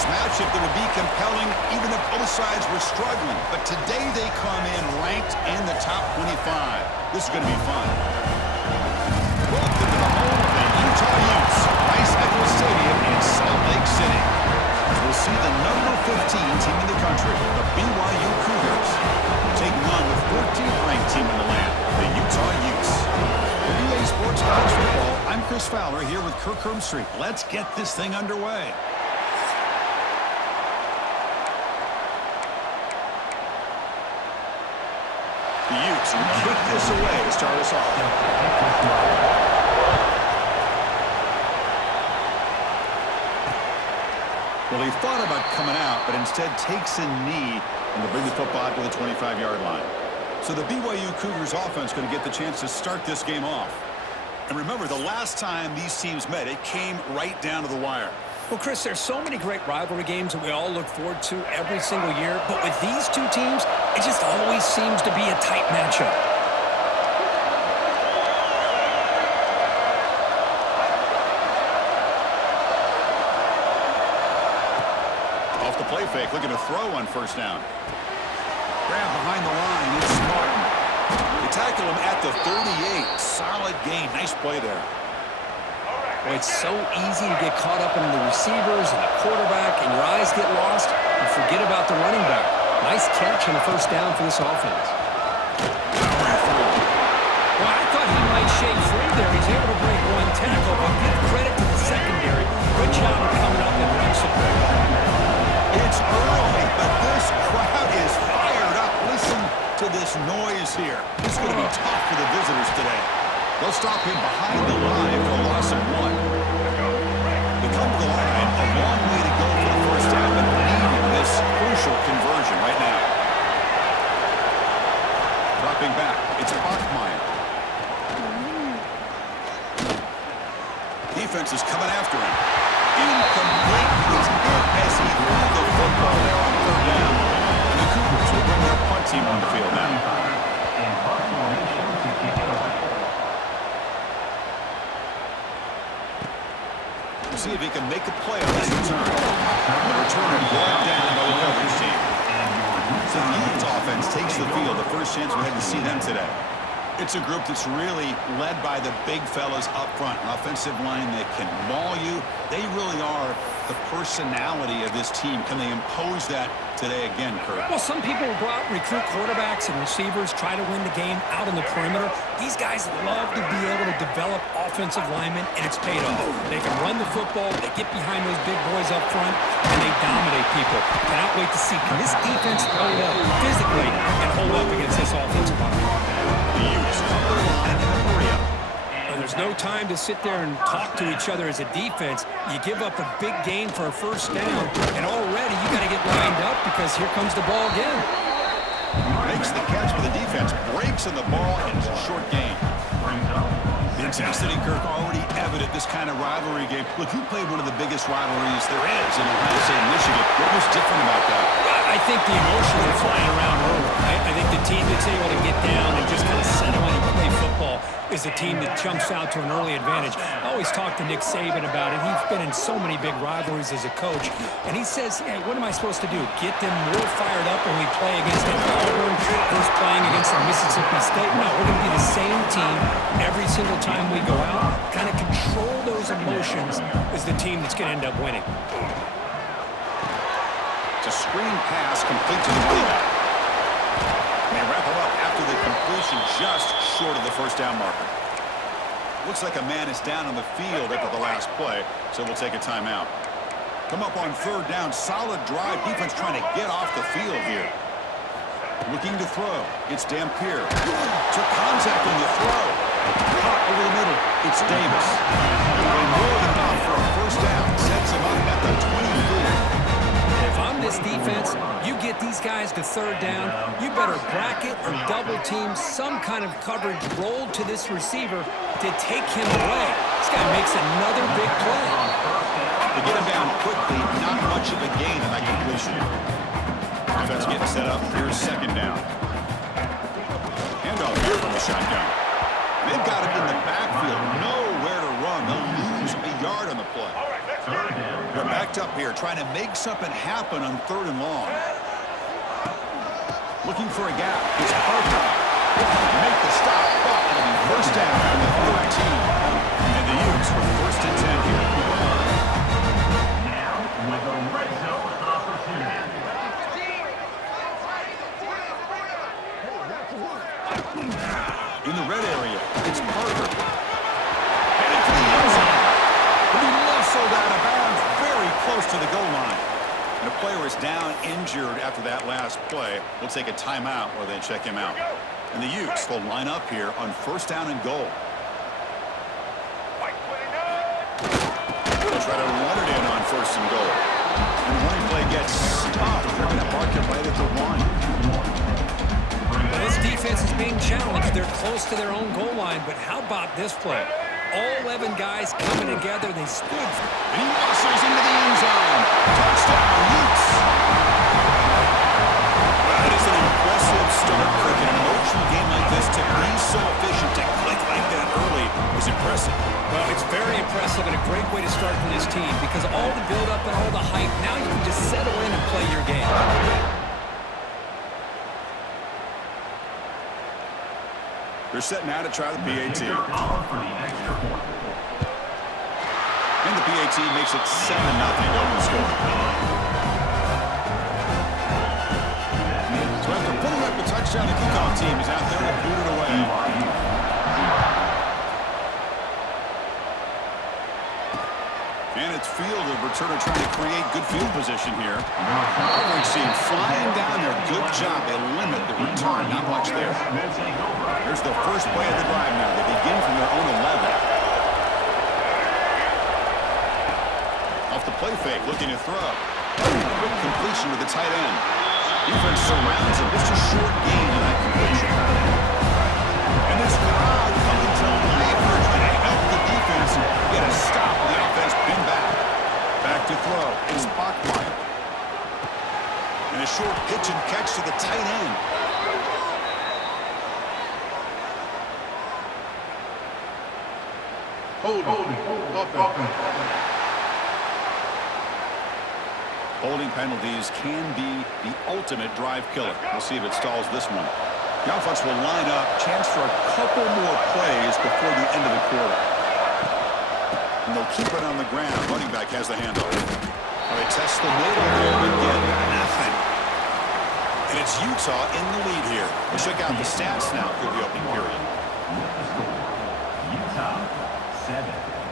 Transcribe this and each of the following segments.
conference matchup that would be compelling even if both sides were struggling. But today they come in ranked in the top 25. This is going to be fun. Welcome to the home of the Utah Utes, Rice Echo Stadium in Salt Lake City. As we'll see the number 15 team in the country, the BYU Cougars, taking on the 14th ranked team in the land, the Utah Utes. For EA Sports College Football, I'm Chris Fowler here with Kirk Herbstreit. Let's get this thing underway. The Utes kick this away to start us off. Well, he thought about coming out, but instead takes a knee and will bring the football out to the 25-yard line. So the BYU Cougars offense going to get the chance to start this game off. And remember, the last time these teams met, it came right down to the wire. Well, Chris, there's so many great rivalry games that we all look forward to every single year. But with these two teams, it just always seems to be a tight matchup. Off the play fake, looking to throw on first down. Grab behind the line, it's Martin. They tackle him at the 38. Solid gain, nice play there. Boy, it's so easy to get caught up in the receivers and the quarterback, and your eyes get lost. You forget about the running back. Nice catch and a first down for this offense. Well, I thought he might shake free there. He's able to break one tackle, but give credit to the secondary. Good job of coming up and run support. It's early, but this crowd is fired up. Listen to this noise here. This is going to be tough for the visitors today. They'll stop him behind the line for a loss of 1. They come to the line, a long way to go for the first down, but needing this crucial conversion right now. Dropping back, it's Bachmeier. Defense is coming after him. Incomplete. He's hit as he threw the football there on third down. And the Cougars will bring their punt team on the field now. See if he can make a play on this return. The return brought down by the coverage team. So the Utes offense takes the field. The first chance we had to see them today. It's a group that's really led by the big fellas up front. An offensive line that can maul you. They really are the personality of this team. Can they impose that today again, Kurt? Well, some people will go out and recruit quarterbacks and receivers, try to win the game out on the perimeter. These guys love to be able to develop offensive linemen, and it's paid off. They can run the football, they get behind those big boys up front, and they dominate people. Cannot wait to see, can this defense hold up physically and hold up against this offensive line? The Utes come to the line in the hurry-up. There's no time to sit there and talk to each other as a defense. You give up a big gain for a first down, and already you got to get lined up because here comes the ball again. Makes the catch for the defense, breaks in the ball, and it's a short gain. The intensity, Kirk, already evident this kind of rivalry game. Look, you played one of the biggest rivalries there is in Ohio State, Michigan. What was different about that? I think the emotions are flying around early. I think the team that's able to get down and just kind of settle in and play football is a team that jumps out to an early advantage. I always talk to Nick Saban about it. He's been in so many big rivalries as a coach, and he says, hey, what am I supposed to do? Get them more fired up when we play against Auburn versus playing against Mississippi State? No, we're going to be the same team every single time we go out. Kind of control those emotions is the team that's going to end up winning. It's a screen pass complete to the running back. And they wrap him up after the completion just short of the first down marker. Looks like a man is down on the field after the last play, so we'll take a timeout. Come up on third down, solid drive. Defense trying to get off the field here. Looking to throw. It's Dampier. Took contact on the throw. Caught over the middle. It's Davis. Doing more than enough for a first down. Sets him up at the 24. If I'm this defense, you get these guys to third down, you better bracket or double team some kind of coverage roll to this receiver to take him away. This guy makes another big play. To get him down quickly, not much of a gain on that completion. Offense getting set up. Here's second down. Handoff here from the shotgun. They've got him in the backfield. Nowhere to run. They'll lose a yard on the play. They're backed up here, trying to make something happen on 3rd and long. Looking for a gap. It's Parker. Make the stop, but it'll be first down from the 13. And the Utes for 1st and 10 here. Now with a red zone opportunity. In the red area, it's Parker. Heading for the end zone. He'll be muscled out of bounds very close to the goal line. And a player is down injured after that last play. We'll take a timeout while they check him out. And the Utes will line up here on 1st down and goal. They'll try to run it in on 1st and goal. And the running play gets stopped. They're going to mark it right at the 1. Well, this defense is being challenged. They're close to their own goal line, but how about this play? All 11 guys coming together. They stood. And he muscles into the end zone. Touchdown, Utes. That is an impressive start for an emotional game like this. To be so efficient, to click like that early is impressive. Well, it's very impressive and a great way to start for this team because all the build-up and all the hype, now you can just settle in and play your game. They're set now to try the PAT. And the PAT makes it 7-0 open score. So after putting up the touchdown, the kickoff team is out there to boot it away. And it's field of returner trying to create good field position here. Rivalry team flying down there. Good job. They limit the return. Not much there. Here's the first play of the drive now. They begin from their own 11. Off the play fake, looking to throw. Quick completion to the tight end. Defense surrounds him. Just a short gain in that completion. And this crowd coming to life. They're trying to help the defense get a stop. The offense pinned back. Back to throw. It's Bachmeyer. And a short pitch and catch to the tight end. Holding penalties can be the ultimate drive killer. We'll see if it stalls this one. The offense will line up. Chance for a couple more plays before the end of the quarter. And they'll keep it on the ground. Running back has the handoff. They test the middle there, but get nothing. And it's Utah in the lead here. We'll check out the stats now through the opening period. Utah 7,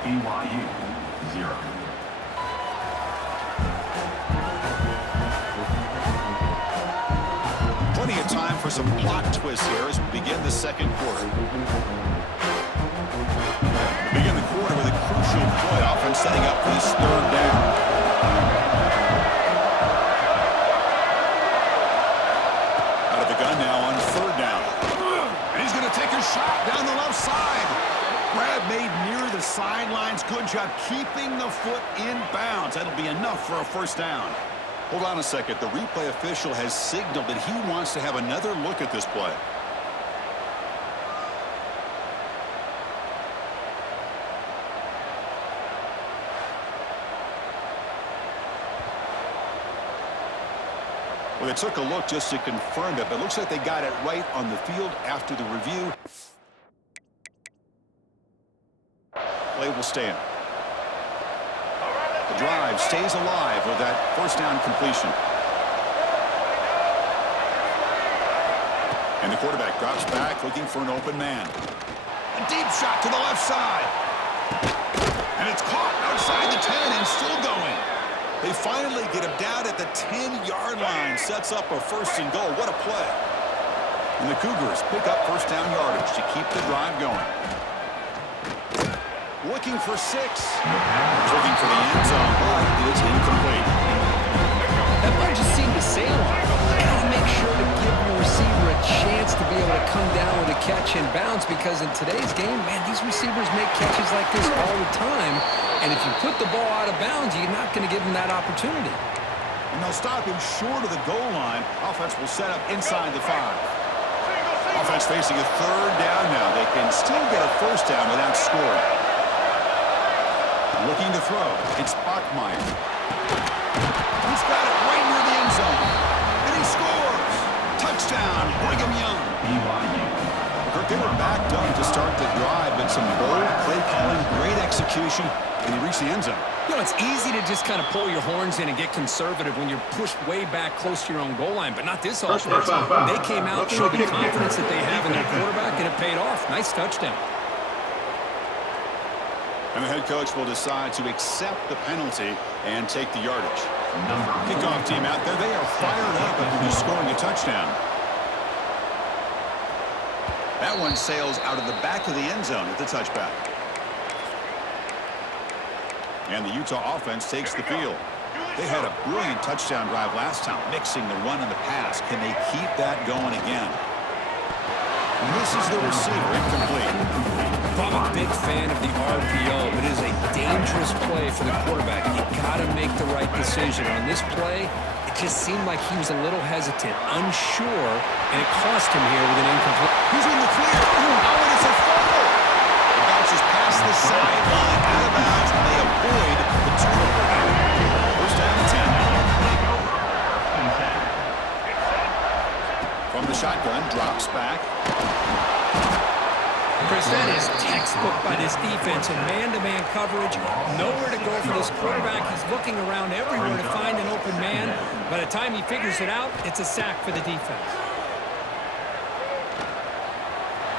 BYU 0. Plenty of time for some plot twists here as we begin the second quarter. We begin the quarter with a crucial play. Offense setting up for this 3rd down. Out of the gun now on 3rd down. And he's going to take a shot down the left side. Grab made near the sidelines. Good job keeping the foot in bounds. That'll be enough for a 1st down. Hold on a second. The replay official has signaled that he wants to have another look at this play. Well, they took a look just to confirm it, but it looks like they got it right on the field after the review. Play will stand. The drive stays alive with that 1st down completion. And the quarterback drops back looking for an open man. A deep shot to the left side. And it's caught outside the 10 and still going. They finally get him down at the 10-yard line. Sets up a 1st and goal. What a play. And the Cougars pick up 1st down yardage to keep the drive going. Looking for 6. Looking for the end zone, but it's incomplete. That ball just seemed to sail on. You got to make sure to give your receiver a chance to be able to come down with a catch and bounce because in today's game, man, these receivers make catches like this all the time. And if you put the ball out of bounds, you're not going to give them that opportunity. And they'll stop him short of the goal line. Offense will set up inside the 5. Offense facing a 3rd down now. They can still get a 1st down without scoring. Looking to throw. It's Bachmeyer. He's got it right near the end zone. And he scores. Touchdown, Brigham Young. They were backed up to start the drive, but some bold play calling, great execution, and he reached the end zone. You know, it's easy to just kind of pull your horns in and get conservative when you're pushed way back close to your own goal line, but not this offense. They came out, showed the confidence that they have in their quarterback, and it paid off. Nice touchdown. And the head coach will decide to accept the penalty and take the yardage. Kickoff team out there. They are fired up after just scoring a touchdown. That one sails out of the back of the end zone at the touchback. And the Utah offense takes the field. They had a brilliant touchdown drive last time, mixing the run and the pass. Can they keep that going again? Misses the receiver, incomplete. I'm a big fan of the RPO, but it is a dangerous play for the quarterback. You got to make the right decision. On this play, it just seemed like he was a little hesitant, unsure, and it cost him here with an incomplete. He's in the clear. Oh, and it's a fumble. The bounces past the sideline, out of bounds, and they avoid the turnover. First down and 10. From the shotgun, drops back. Chris, that is textbook by this defense in man-to-man coverage. Nowhere to go for this quarterback. He's looking around everywhere to find an open man. By the time he figures it out, it's a sack for the defense.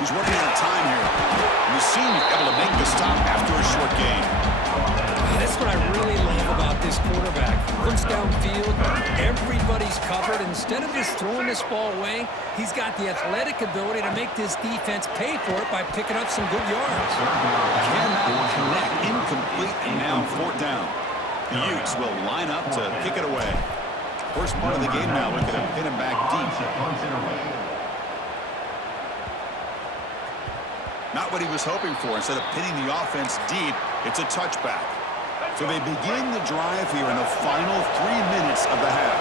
He's running out of time here. And the senior able to make the stop after a short gain. That's what I really love about this quarterback. Looks downfield, everybody's covered. Instead of just throwing this ball away, he's got the athletic ability to make this defense pay for it by picking up some good yards. Cannot connect, incomplete, and now fourth down. The Utes will line up to kick it away. First part of the game now, looking to pin him back deep. Not what he was hoping for. Instead of pinning the offense deep, it's a touchback. So they begin the drive here in the final 3 minutes of the half.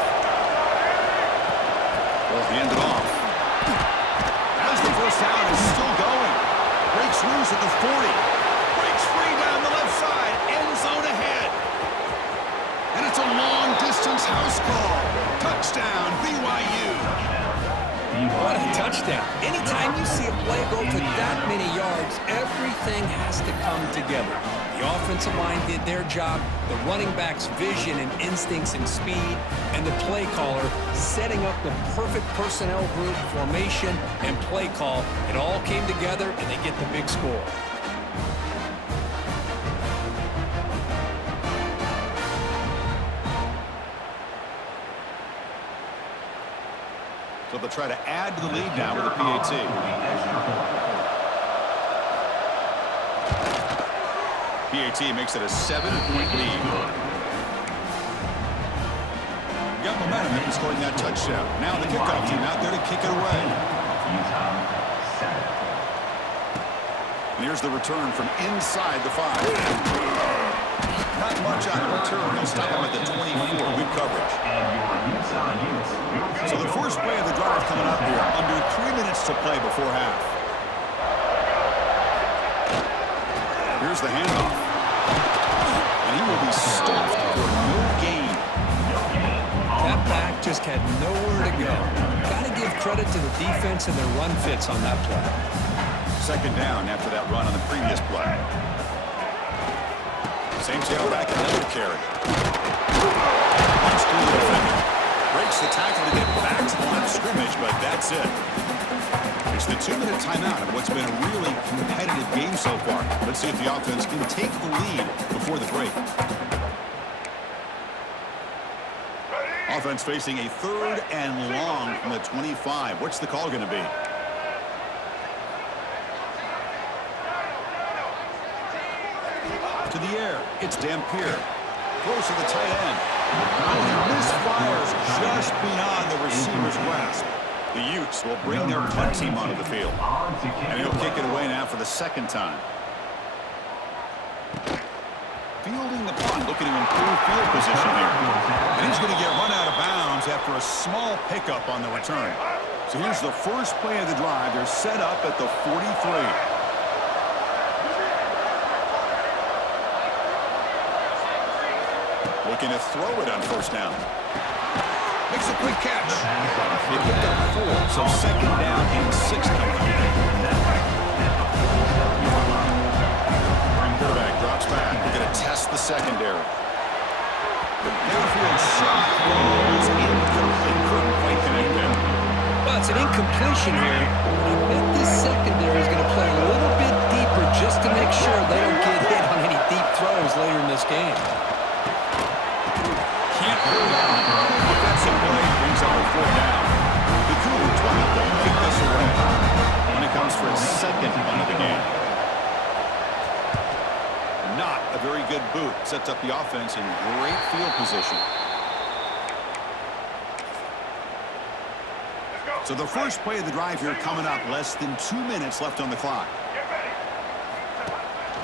They'll hand it off. As the first down is still going. Breaks loose at the 40. Breaks free down the left side. End zone ahead. And it's a long-distance house call. Touchdown, BYU. What a touchdown. Anytime you see a play go for that many yards, everything has to come together. The offensive line did their job, the running back's vision and instincts and speed, and the play caller setting up the perfect personnel group, formation, and play call. It all came together, and they get the big score. So they'll try to add to the lead now with a PAT. PAT makes it a 7-point lead. Got momentum after scoring that touchdown. Now the kickoff team out there to kick it away. And here's the return from inside the 5. Not much on the return. They'll stop him at the 24. Good coverage. So the first play of the drive coming up here. Under 3 minutes to play before half. Here's the handoff. And he will be stuffed for no gain. That back just had nowhere to go. Got to give credit to the defense and their run fits on that play. Second down after that run on the previous play. Same tailback, another carry. Breaks the tackle to get back to the line of scrimmage, but that's it. It's the 2-minute timeout of what's been a really competitive game so far. Let's see if the offense can take the lead before the break. Offense facing a 3rd and long from the 25. What's the call going to be? To the air, it's Dampier. Close to the tight end. Oh, he misfires just beyond the receiver's grasp. The Utes will bring their punt team onto the field. And he'll kick it away now for the second time. Fielding the punt, looking to improve field position here. And he's going to get run out of bounds after a small pickup on the return. So here's the first play of the drive. They're set up at the 43. Looking to throw it on first down. Makes a quick catch. They picked up 4, so second down and 6 coming up. Quarterback drops back. We're going to test the secondary. The downfield shot was incomplete. Couldn't quite connect there. Well, it's an incompletion here. I bet this secondary is going to play a little bit deeper just to make sure they don't get hit on any deep throws later in this game. Can't hold on. Defensive play brings up a 4th down. The Cougars will have to kick this away when it comes for a second punt of the game. Not a very good boot. Sets up the offense in great field position. So the first play of the drive here coming up. Less than 2 minutes left on the clock.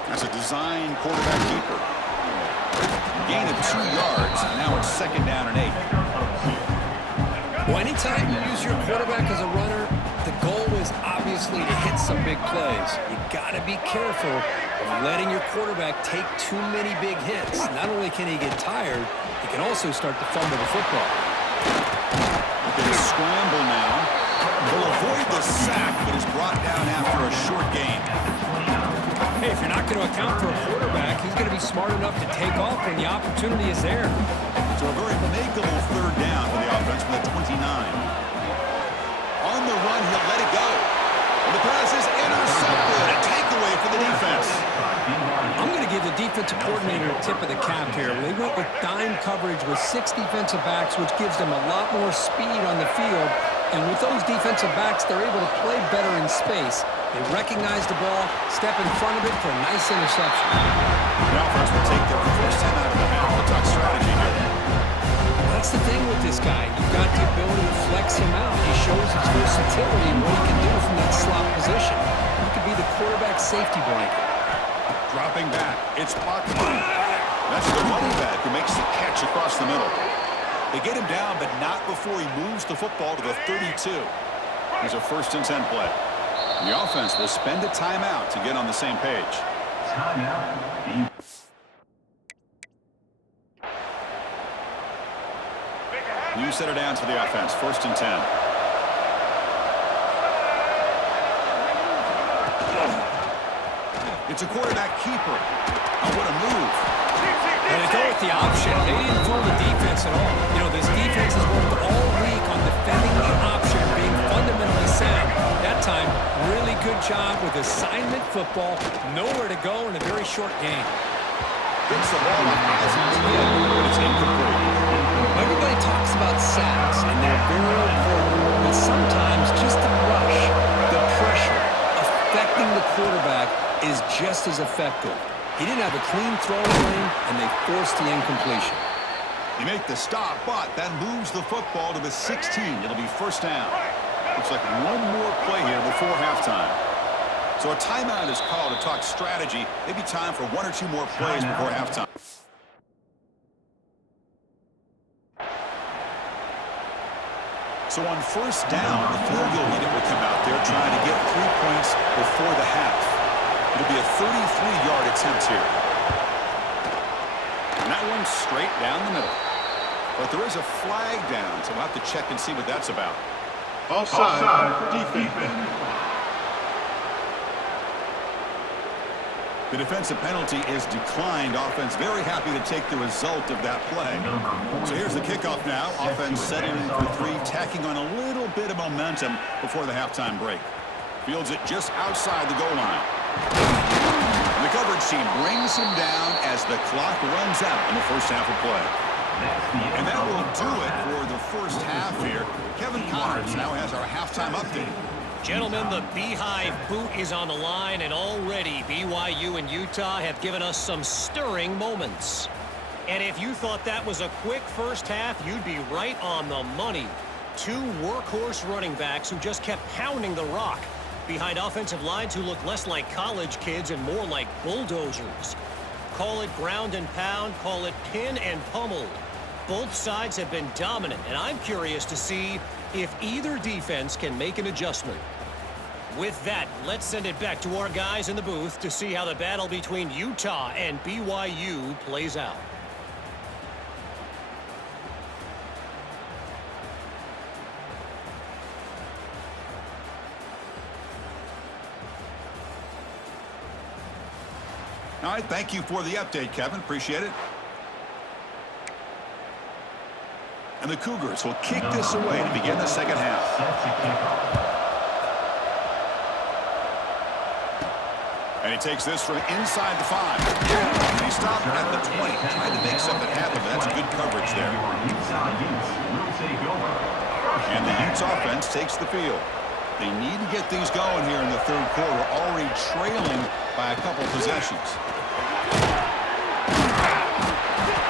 That's a design quarterback keeper. Gain of 2 yards. Now it's second down and 8. Well, anytime you use your quarterback as a runner, the goal is obviously to hit some big plays. You got to be careful of letting your quarterback take too many big hits. Not only can he get tired, he can also start to fumble the football. Looking to scramble now. Will avoid the sack, but is brought down after a short gain. Hey, if you're not going to account for a quarterback, he's going to be smart enough to take off when the opportunity is there. So a very makeable 3rd down for the offense from the 29. On the run, he'll let it go. And the pass is intercepted. A takeaway for the defense. I'm going to give the defensive coordinator a tip of the cap here. They went with dime coverage with 6 defensive backs, which gives them a lot more speed on the field. And with those defensive backs, they're able to play better in space. They recognize the ball, step in front of it for a nice interception. The offense will take their first time out of the half. A tough strategy here. That's the thing with this guy. You've got the ability to flex him out. He shows his versatility and what he can do from that slot position. He could be the quarterback safety blanket. Dropping back. It's pocket. That's the running back who makes the catch across the middle. They get him down, but not before he moves the football to the 32. Here's a 1st and 10 play. And the offense will spend a timeout to get on the same page. Timeout. New set of downs for the offense. 1st and 10. It's a quarterback keeper. Oh, what a move. And they go with the option. They didn't fool the defense at all. You know, this defense has worked all week on defending the option, being fundamentally sound. That time, really good job with assignment football. Nowhere to go in a very short game. Gets the ball up as he's hit, but it's incomplete. Everybody talks about sacks, and they're very important. But sometimes just the rush, the pressure, affecting the quarterback is just as effective. He didn't have a clean throwing lane, and they forced the incompletion. You make the stop, but that moves the football to the 16. It'll be 1st down. Looks like one more play here before halftime. So a timeout is called to talk strategy. Maybe time for 1 or 2 more plays before halftime. So on 1st down, the field goal unit will come out there trying to get 3 points before the half. It'll be a 33-yard attempt here. And that one's straight down the middle. But there is a flag down, so we'll have to check and see what that's about. Offside. Defense. The defensive penalty is declined. Offense very happy to take the result of that play. So here's the kickoff now. Offense settling for 3, tacking on a little bit of momentum before the halftime break. Fields it just outside the goal line. The coverage team brings him down as the clock runs out in the 1st half of play. And that will do it for the 1st half here. Kevin Connors now has our halftime update. Gentlemen, the Beehive boot is on the line, and already BYU and Utah have given us some stirring moments. And if you thought that was a quick first half, you'd be right on the money. 2 workhorse running backs who just kept pounding the rock behind offensive lines who look less like college kids and more like bulldozers. Call it ground and pound, call it pin and pummel. Both sides have been dominant, and I'm curious to see if either defense can make an adjustment. With that, let's send it back to our guys in the booth to see how the battle between Utah and BYU plays out. All right, thank you for the update, Kevin. Appreciate it. And the Cougars will kick this away to begin the second half. And he takes this from inside the 5. And he stopped at the 20, trying to make something happen. That's good coverage there. And the Utes offense takes the field. They need to get things going here in the third quarter, already trailing by a couple possessions.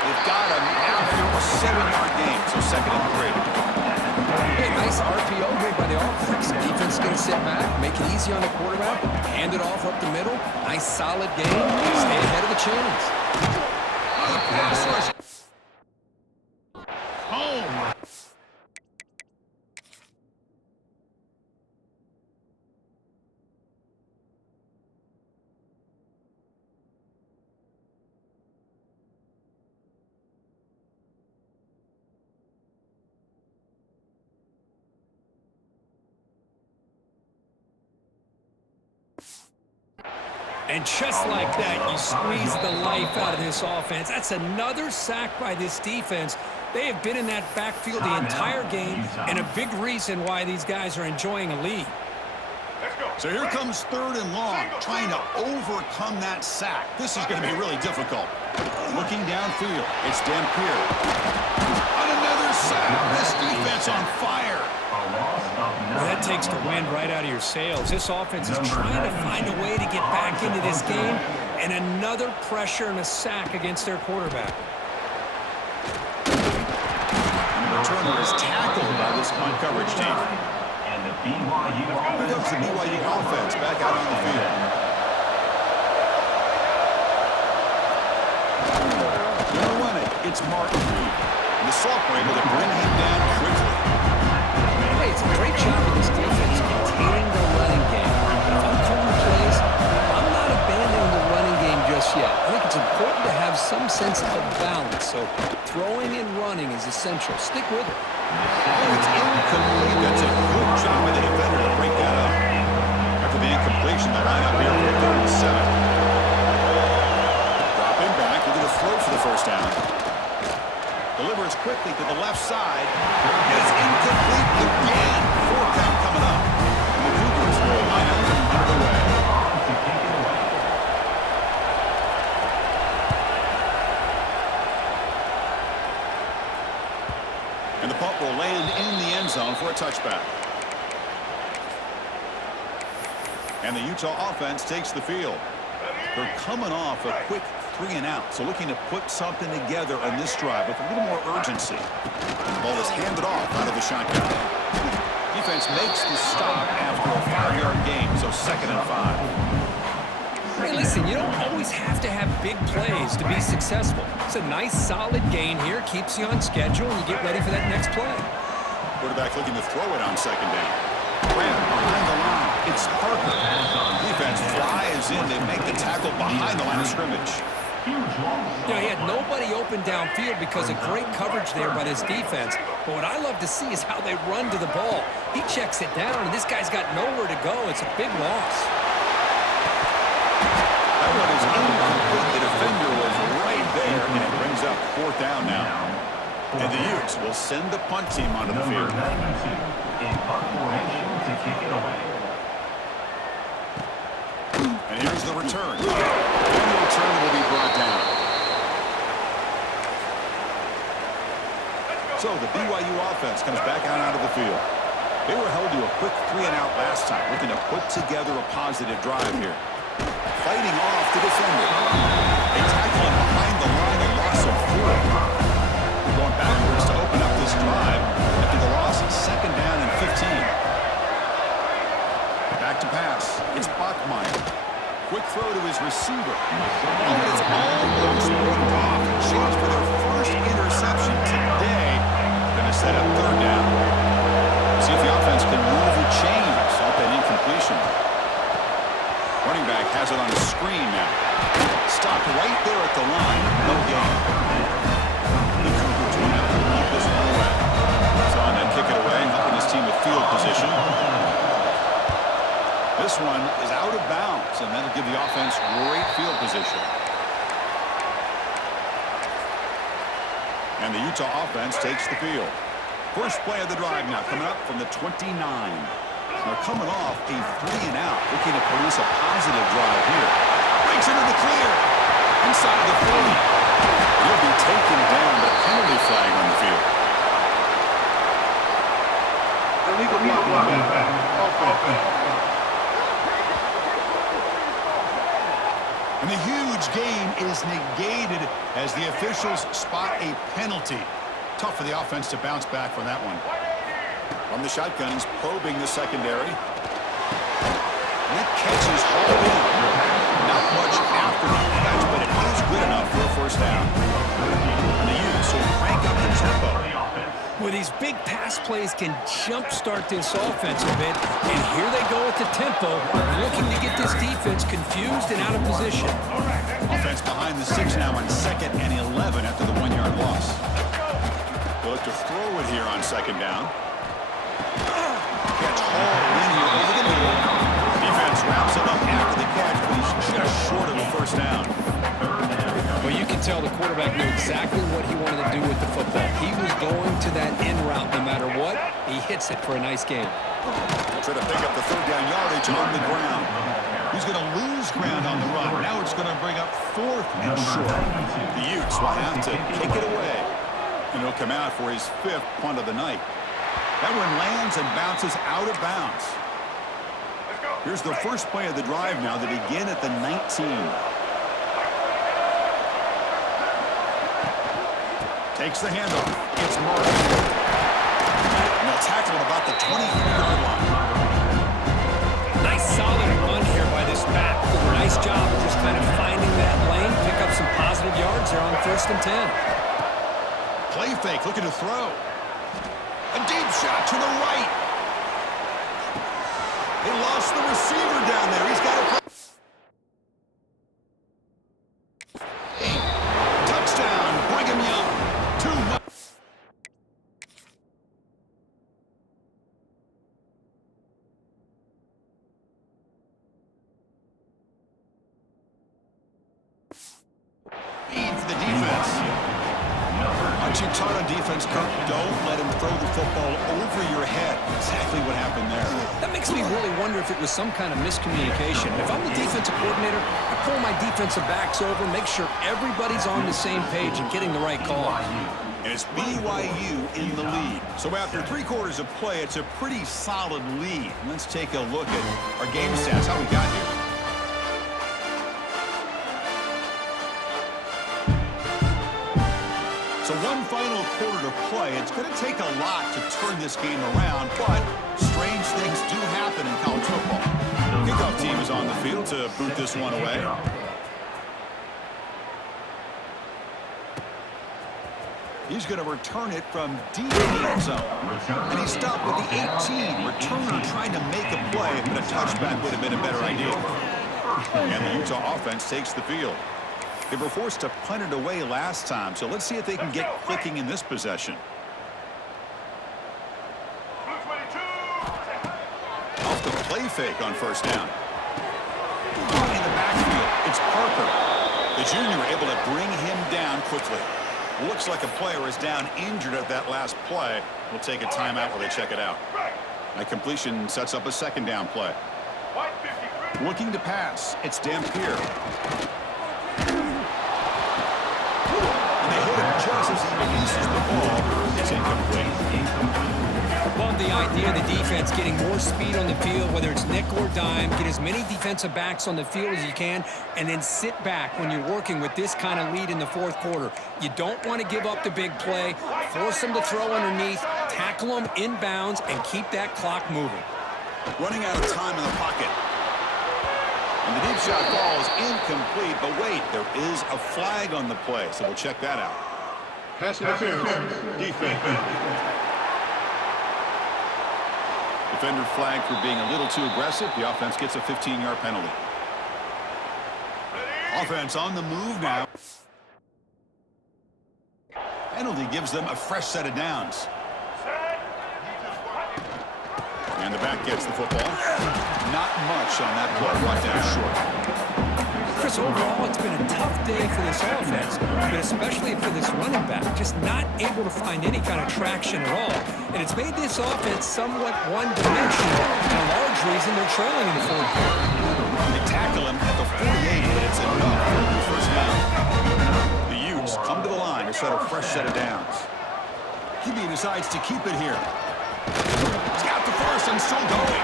They've got him after a 7-yard game, so second and 3. Hey, nice RPO here by the offense. Defense is going to sit back, make it easy on the quarterback, hand it off up the middle. Nice, solid game. Stay ahead of the chains. The pass rush. Home. And just like that, you squeeze the life out of this offense. That's another sack by this defense. They have been in that backfield the entire game, and a big reason why these guys are enjoying a lead. So here comes third and long, trying to overcome that sack. This is going to be really difficult. Looking downfield, it's Dampier. On another sack, this defense on fire. Well, that takes the wind right out of your sails. This offense is trying to find a way to get back into this game, and another pressure and a sack against their quarterback. And the returner is tackled by this punt coverage team. And the BYU Here comes the BYU offense back out on the field. Gonna run it. It's Martin. And the Saltburn able to bring him down quickly. Hey, it's a great job of this defense containing the running game. If I'm calling plays, I'm not abandoning the running game just yet. I think it's important to have some sense of balance. So throwing and running is essential. Stick with it. Oh, it's incomplete. That's a good job by the defender to break that up. After the incompletion, they line up here for a 3rd and 7. Dropping back, looking to throw for the first down. Delivers quickly to the left side. And it's incomplete again. 4th down coming up. And the Cougars will line up and put it away. And the punt will land in the end zone for a touchback. And the Utah offense takes the field. They're coming off a quick 3-and-out, so looking to put something together on this drive with a little more urgency. The ball is handed off out of the shotgun. Defense makes the stop after a 5-yard gain, so 2nd and 5. Hey, listen, you don't always have to have big plays to be successful. It's a nice, solid gain here. Keeps you on schedule, and you get ready for that next play. Quarterback looking to throw it on 2nd down. Graham behind the line. It's Parker. Defense flies in. They make the tackle behind the line of scrimmage. You know, he had nobody open downfield because of great coverage there by this defense. But what I love to see is how they run to the ball. He checks it down, and this guy's got nowhere to go. It's a big loss. That one is incomplete. The defender was right there, and it brings up 4th down now. And the Utes will send the punt team onto the field. in punt formation to kick it away. And here's the return. And the return will be brought down. So the BYU offense comes back out of the field. They were held to a quick 3-and-out last time, looking to put together a positive drive here. Fighting off the defender. They tackle him behind the line, a loss of 4. Going backwards to open up this drive after the loss, 2nd down and 15. Back to pass. It's Bachmeier. Quick throw to his receiver. And it's almost picked off. Chance for their first interception today. Going to set up 3rd down. See if the offense can move the chains off that incompletion. Running back has it on the screen now. Stopped right there at the line. No gain. The Cougars will have to keep this one away. So on to kick it away, helping his team with field position. This one is out of bounds, and that'll give the offense great field position. And the Utah offense takes the field. First play of the drive now coming up from the 29. Now coming off a 3-and-out, looking to produce a positive drive here. Breaks into the clear. Inside the 40. He'll be taken down, but a penalty flag on the field. Illegal offense. And the huge gain is negated as the officials spot a penalty. Tough for the offense to bounce back from that one. From the shotgun, he's probing the secondary. And that catch is hauled in. Not much after the catch, but it is good enough for a first down. And the Utes will crank up the tempo. Well, these big pass plays can jumpstart this offense a bit, and here they go at the tempo, looking to get this defense confused and out of position. Offense behind the 6 now on 2nd and 11 after the 1-yard loss. They'll look to throw it here on 2nd down. Catch hauled in here over the middle. Defense wraps it up after the catch, but he's just short of a first down. Well, you can tell the quarterback knew exactly what he wanted to do with the football. He was going to that in route no matter what. He hits it for a nice game. He'll try to pick up the 3rd down yardage on the ground. He's going to lose ground on the run. Now it's going to bring up 4th and short. The Utes will have to kick it away. And he'll come out for his 5th punt of the night. That one lands and bounces out of bounds. Here's the first play of the drive now to begin at the 19. Takes the handoff. It's Martin. And they'll tackle at about the 23-yard line. Nice solid run here by this back. Did a nice job of just kind of finding that lane, pick up some positive yards there on 1st and 10. Play fake, looking to throw. A deep shot to the right. They lost the receiver down there. He's got it. Touchdown, Brigham Young. 2-0. Lead for the defense. Aren't you taught on defense, Kirk? Don't let him throw the football over your head. Exactly what happened there. That makes me really wonder if it was some kind of miscommunication. If I'm the defensive coordinator, I pull my defensive backs over, make sure everybody's on the same page and getting the right call. And it's BYU in the lead. So after 3 quarters of play, it's a pretty solid lead. Let's take a look at our game stats, how we got here. So one final quarter to play. It's going to take a lot to turn this game around, but strange things do happen in college football. Kickoff team is on the field to boot this one away. He's going to return it from deep in the end zone. And he stopped with the 18. Returner trying to make a play, but a touchback would have been a better idea. And the Utah offense takes the field. They were forced to punt it away last time, so let's see if they can get clicking in this possession. Off the play fake on 1st down. In the backfield, it's Parker. The junior able to bring him down quickly. Looks like a player is down injured at that last play. We'll take a timeout while they check it out. That completion sets up a 2nd down play. Looking to pass, it's Dampier. And they hit him just as he releases the ball. It's incomplete. Love the idea of the defense getting more speed on the field, whether it's nickel or dime, get as many defensive backs on the field as you can, and then sit back when you're working with this kind of lead in the 4th quarter. You don't want to give up the big play, force them to throw underneath, tackle them inbounds, and keep that clock moving. Running out of time in the pocket. And the deep shot falls incomplete, but wait, there is a flag on the play, so we'll check that out. Pass interference. Defense. Defender flagged for being a little too aggressive. The offense gets a 15-yard penalty. Offense on the move now. Penalty gives them a fresh set of downs. And the back gets the football. Not much on that play, brought down short. Chris, Chris, overall, it's been a tough day for this offense, but especially for this running back, just not able to find any kind of traction at all. And it's made this offense somewhat one-dimensional, and a large reason they're trailing in the fourth quarter. They tackle him at the 48, but it's enough for the first down. The Utes come to the line to set a fresh set of downs. QB decides to keep it here. He's got the first and still going.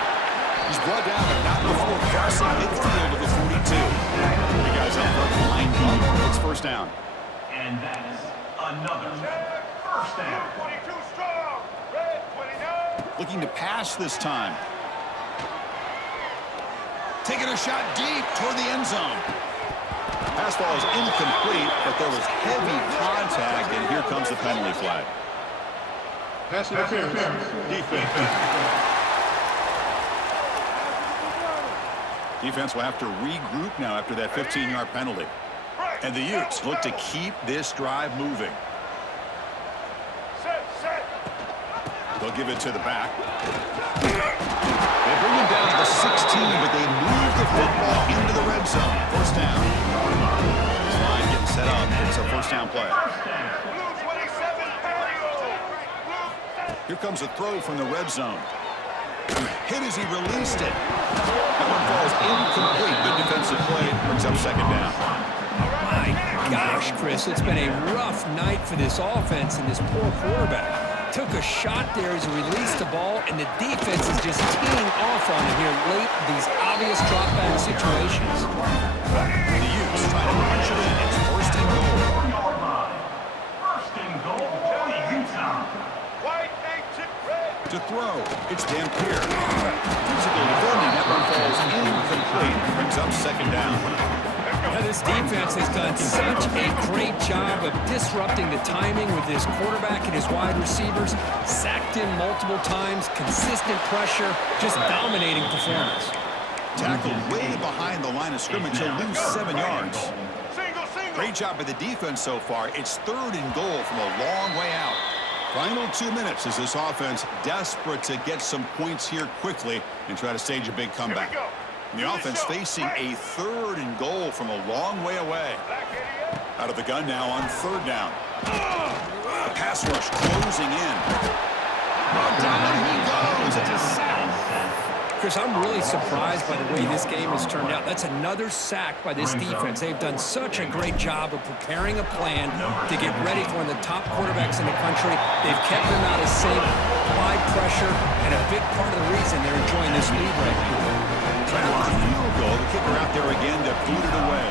He's brought down, but not before crossing midfield of the 42. The guys up front lined up. It's first down. And that is another first down. 22 strong. Red 29. Looking to pass this time. Taking a shot deep toward the end zone. Pass ball is incomplete, but there was heavy contact, and here comes the penalty flag. Pass interference. Defense. Defense will have to regroup now after that 15-yard penalty. And the Utes look to keep this drive moving. They'll give it to the back. They bring him down to the 16, but they move the football into the red zone. First down. This line getting set up. It's a first down play. Here comes a throw from the red zone. Hit as he released it. That one falls incomplete. Good defensive play. Brings up second down. My gosh, Chris, it's been a rough night for this offense and this poor quarterback. Took a shot there as he released the ball, and the defense is just teeing off on him here late in these obvious drop-back situations. The Utes try to punch it in. It's first and goal. First and goal for Utah. To throw, it's Dampier. Physical defending, that one falls incomplete. Brings up second down. Yeah, this defense has done such a great job of disrupting the timing with his quarterback and his wide receivers. Sacked him multiple times, consistent pressure, just dominating performance. Tackled way behind the line of scrimmage. He'll lose 7 yards. Great job by the defense so far. It's third and goal from a long way out. Final 2 minutes as this offense desperate to get some points here quickly and try to stage a big comeback. And the offense facing a third and goal from a long way away. Out of the gun now on third down. A pass rush closing in. Down he goes. It's a sack. Chris, I'm really surprised by the way this game has turned out. That's another sack by this defense. They've done such a great job of preparing a plan to get ready for one of the top quarterbacks in the country. They've kept them out of sync, applied pressure, and a big part of the reason they're enjoying this lead right now. Trying to run a field goal. The kicker out there again to boot it away.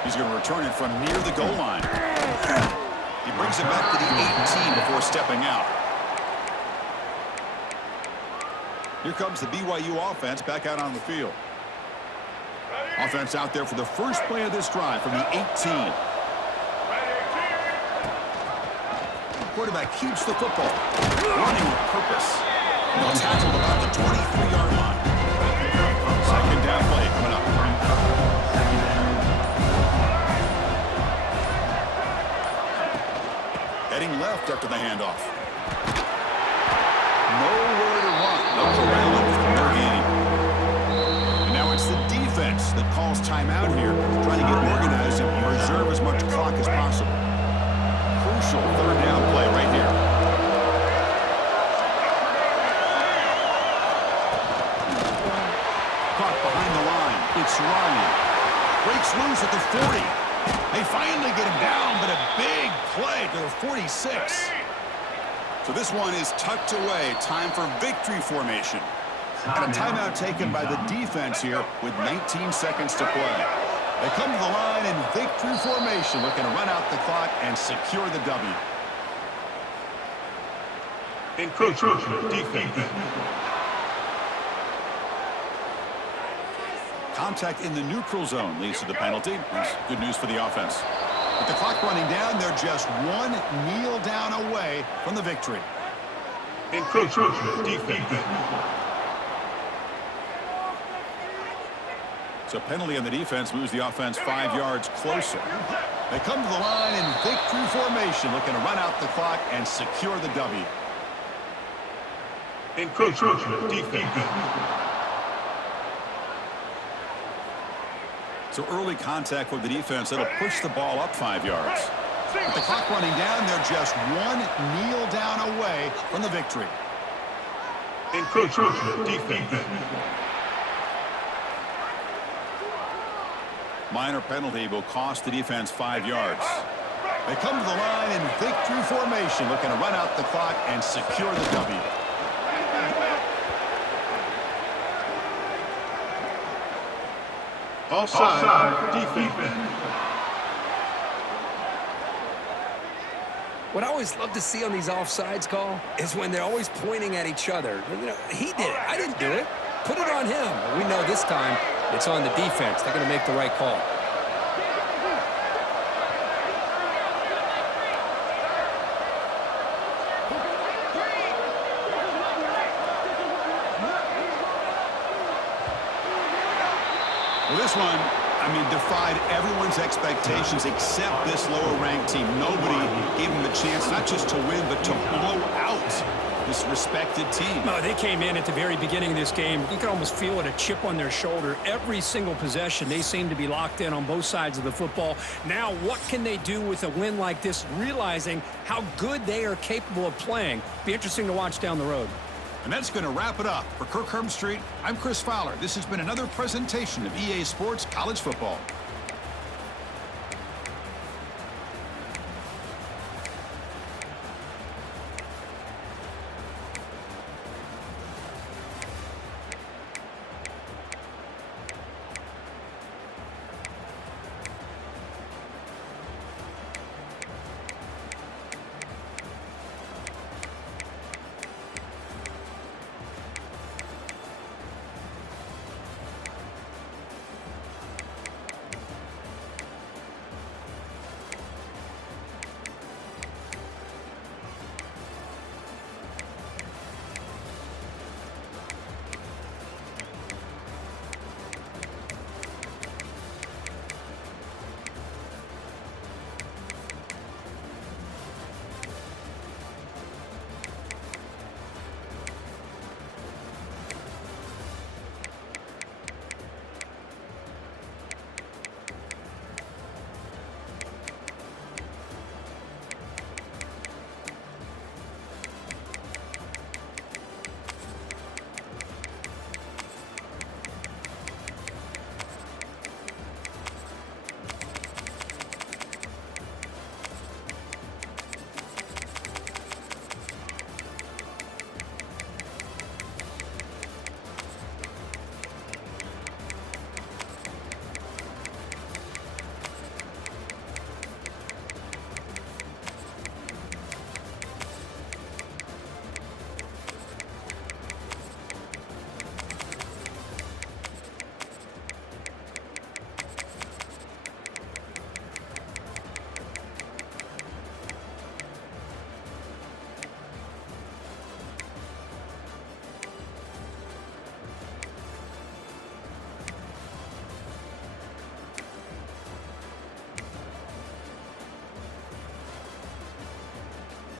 He's going to return it from near the goal line. He brings it back to the 18 before stepping out. Here comes the BYU offense back out on the field. Offense out there for the first play of this drive from the 18. Quarterback keeps the football. Running with purpose. They'll tackle about the 23-yard line. Second down play coming up. Heading left after the handoff. Nowhere to run. No corral from their game. And now it's the defense that calls timeout here, trying to get organized and preserve as much clock as possible. Crucial third down play right here. Caught behind the line. It's Ryan. Breaks loose at the 40. They finally get him down, but a big play to the 46. So this one is tucked away. Time for victory formation. And a timeout taken by the defense here with 19 seconds to play. They come to the line in victory formation, looking to run out the clock and secure the W. Encroachment defense. Contact in the neutral zone leads to the penalty. That's good news for the offense. With the clock running down, they're just one kneel down away from the victory. Encroachment defense. So penalty on the defense moves the offense 5 yards closer. They come to the line in victory formation, looking to run out the clock and secure the W. Encroachment defense. So early contact with the defense, that'll push the ball up 5 yards. With the clock running down, they're just one kneel down away from the victory. Encroachment defense. Minor penalty will cost the defense 5 yards. They come to the line in victory formation, looking to run out the clock and secure the W. Offside defense. What I always love to see on these offsides call is when they're always pointing at each other. You know, he did it. I didn't do it. Put it on him. But we know this time it's on the defense. They're going to make the right call. Well, this one, defied everyone's expectations except this lower-ranked team. Nobody gave them a chance not just to win, but to blow out this respected team. No, they came in at the very beginning of this game. You could almost feel it, a chip on their shoulder. Every single possession, they seem to be locked in on both sides of the football. Now, what can they do with a win like this, realizing how good they are capable of playing? Be interesting to watch down the road. And that's going to wrap it up. For Kirk Street, I'm Chris Fowler. This has been another presentation of EA Sports College Football.